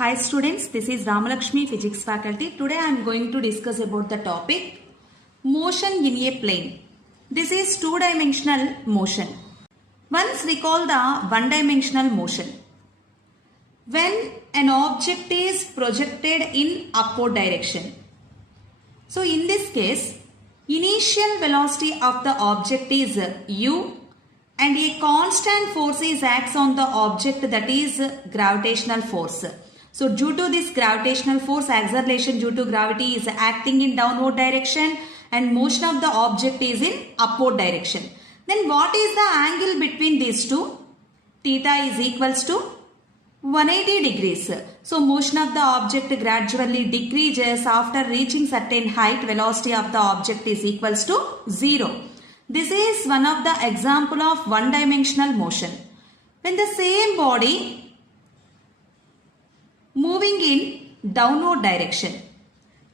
Hi students, this is Ramalakshmi Physics faculty. Today I am going to discuss about the topic motion in a plane. This is two-dimensional motion. Once recall the one-dimensional motion. When an object is projected in upward direction. So in this case, initial velocity of the object is u and a constant force is acts on the object, that is gravitational force. So due to this gravitational force, acceleration due to gravity is acting in downward direction and motion of the object is in upward direction. Then what is the angle between these two? Theta is equals to 180 degrees. So motion of the object gradually decreases after reaching certain height. Velocity of the object is equals to 0. This is one of the example of one-dimensional motion. When the same body moving in downward direction,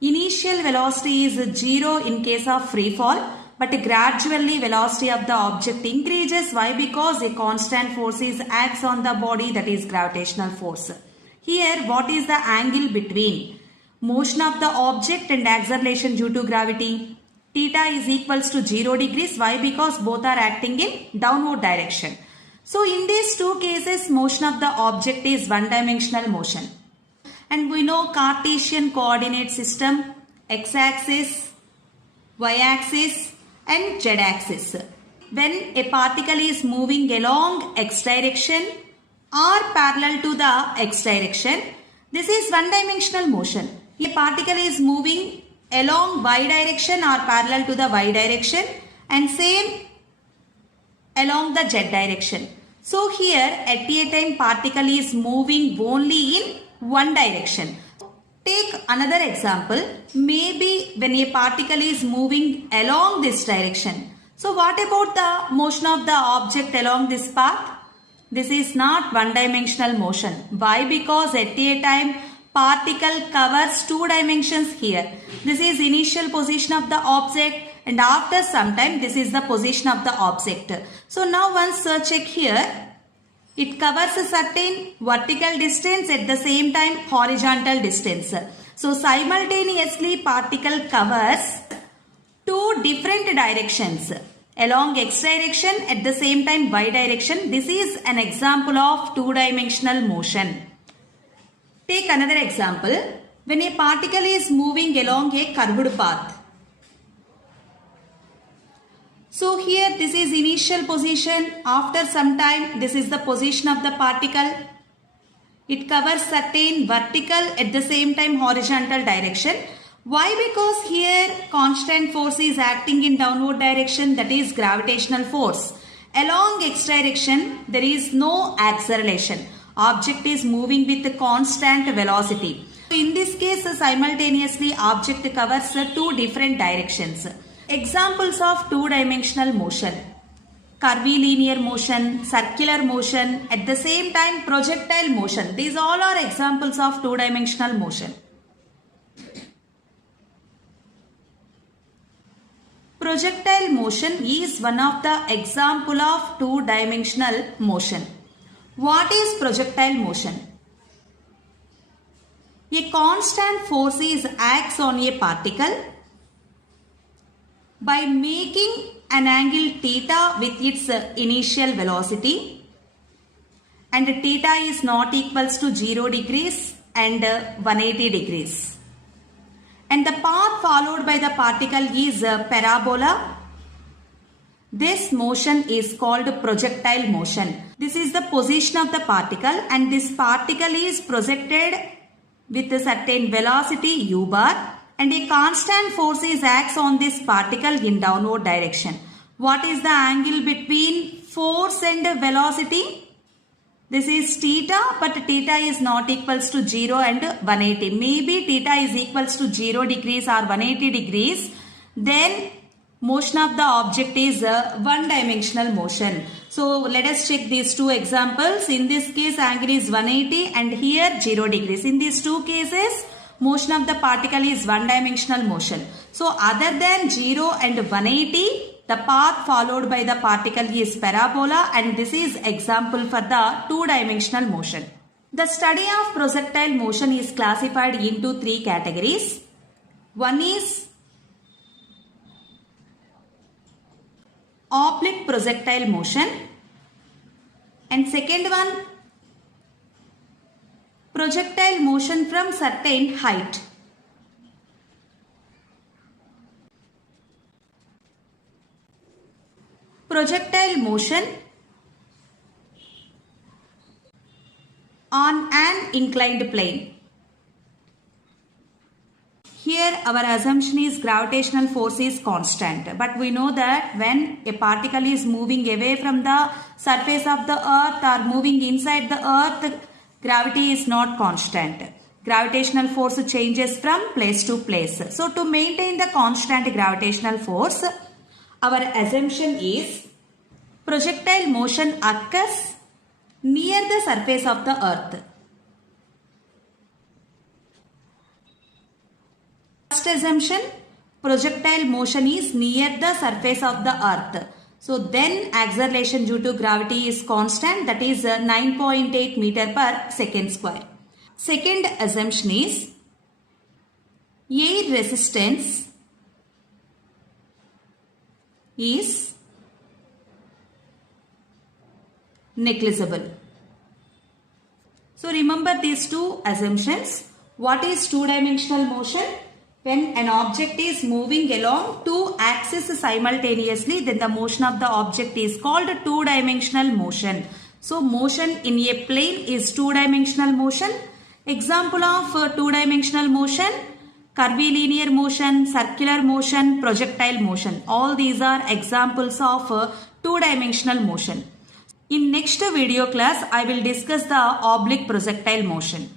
initial velocity is 0 in case of free fall, but gradually velocity of the object increases. Why? Because a constant force is acts on the body, that is gravitational force. Here what is the angle between motion of the object and acceleration due to gravity? Theta is equals to 0 degrees. Why? Because both are acting in downward direction. So in these two cases, motion of the object is one-dimensional motion. And we know Cartesian coordinate system, x-axis, y-axis and z-axis. When a particle is moving along x direction or parallel to the x direction, this is one-dimensional motion. A particle is moving along y direction or parallel to the y direction and same along the z direction. So here at a time particle is moving only in one direction. Take another example. Maybe when a particle is moving along this direction. So what about the motion of the object along this path? This is not one-dimensional motion. Why? Because at a time particle covers two dimensions here. This is initial position of the object and after some time this is the position of the object. So now once check here. It covers a certain vertical distance, at the same time horizontal distance. So simultaneously particle covers two different directions. Along x direction, at the same time y direction. This is an example of two-dimensional motion. Take another example. When a particle is moving along a curved path. So here this is initial position. After some time this is the position of the particle. It covers certain vertical at the same time horizontal direction. Why? Because here constant force is acting in downward direction, that is gravitational force. Along x direction there is no acceleration. Object is moving with constant velocity. In this case simultaneously object covers two different directions. Examples of two-dimensional motion: curvilinear motion, circular motion, at the same time projectile motion. These all are examples of two-dimensional motion. Projectile motion is one of the example of two-dimensional motion. What is projectile motion? A constant force is acts on a particle by making an angle theta with its initial velocity, and theta is not equals to 0 degrees and 180 degrees. And the path followed by the particle is parabola. This motion is called projectile motion. This is the position of the particle and this particle is projected with a certain velocity u bar. And a constant force is acts on this particle in downward direction. What is the angle between force and velocity? This is theta, but theta is not equals to 0 and 180. Maybe theta is equals to 0 degrees or 180 degrees. Then motion of the object is one-dimensional motion. So let us check these two examples. In this case angle is 180 and here 0 degrees. In these two cases motion of the particle is one-dimensional motion. So other than 0 and 180, the path followed by the particle is parabola, and this is example for the two-dimensional motion. The study of projectile motion is classified into three categories. One is oblique projectile motion, and second one projectile motion from certain height. Projectile motion on an inclined plane. Here our assumption is gravitational force is constant, but we know that when a particle is moving away from the surface of the earth or moving inside the earth, gravity is not constant. Gravitational force changes from place to place. So to maintain the constant gravitational force, our assumption is projectile motion occurs near the surface of the earth. First assumption, projectile motion is near the surface of the earth. So then acceleration due to gravity is constant, that is 9.8 meter per second square. Second assumption is air resistance is negligible. So remember these two assumptions. What is two-dimensional motion? When an object is moving along two axes simultaneously, then the motion of the object is called two-dimensional motion. So motion in a plane is two-dimensional motion. Example of two-dimensional motion: curvilinear motion, circular motion, projectile motion. All these are examples of two-dimensional motion. In next video class, I will discuss the oblique projectile motion.